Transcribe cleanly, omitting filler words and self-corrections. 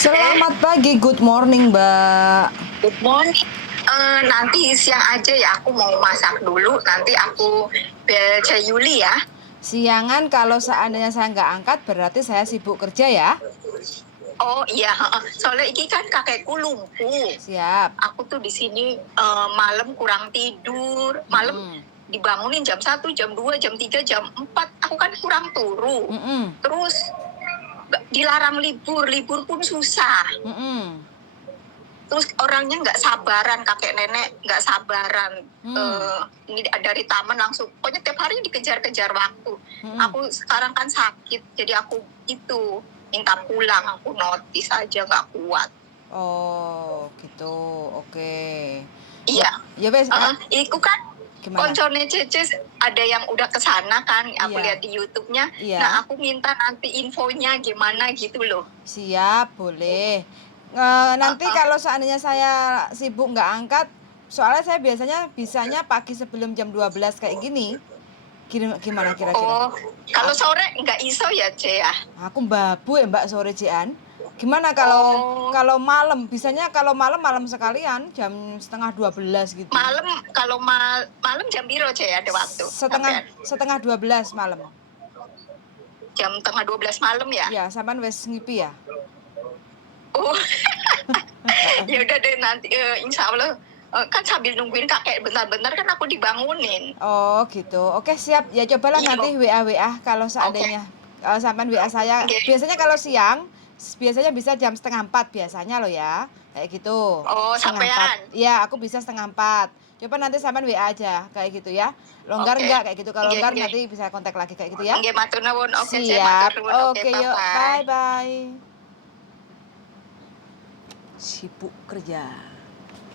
Selamat pagi, good morning, Mbak. Good morning. Nanti siang aja ya, aku mau masak dulu. Nanti aku bel Yuli ya. Siangan kalau seandainya saya nggak angkat, berarti saya sibuk kerja ya. Oh iya, soalnya iki kan kakekku lumpuh. Siap. Aku tuh di sini malam kurang tidur. Malam dibangunin jam 1, jam 2, jam 3, jam 4. Aku kan kurang turu. Terus dilarang libur pun susah. Terus orangnya nggak sabaran, kakek nenek nggak sabaran. Ini dari taman langsung, pokoknya tiap hari dikejar-kejar waktu. Aku sekarang kan sakit, jadi aku itu minta pulang, aku notis aja nggak kuat. Oh, gitu. Oke. Iya. Ya wes. Itu kan koncone Cece ada yang udah kesana kan, aku lihat di YouTube-nya. Nah, aku minta nanti infonya gimana gitu loh. Siap, boleh. Nanti kalau seandainya saya sibuk nggak angkat, soalnya saya biasanya bisanya pagi sebelum jam 12 kayak gini. Gimana kira-kira? Oh, kalau sore nggak iso ya, Ce ya? Aku babu ya Mbak sore Jian. Gimana kalau malam? Bisanya kalau malam sekalian jam setengah 12 gitu. Malam kalau malam jam biro Ce ada waktu. Setengah 12 malam. Jam tengah 12 malam ya? Ya, sampean wes ngipi ya? Oh. Ya udah deh nanti insya Allah kan sambil nungguin kakek bentar-bentar kan aku dibangunin. Oh gitu. Oke siap. Ya cobalah nanti WA kalau seandainya sampean WA saya. Biasanya kalau siang biasanya bisa jam setengah 4 biasanya loh ya. Kayak gitu. Oh, sampean. Iya, aku bisa setengah 4. Coba nanti sampean WA aja kayak gitu ya. Longgar enggak kayak gitu. Kalau longgar nanti bisa kontak lagi kayak gitu ya. Nggih, matur nuwun. Oke, siap. matur nuwun. Oke, yuk. Bye bye. Sibuk kerja.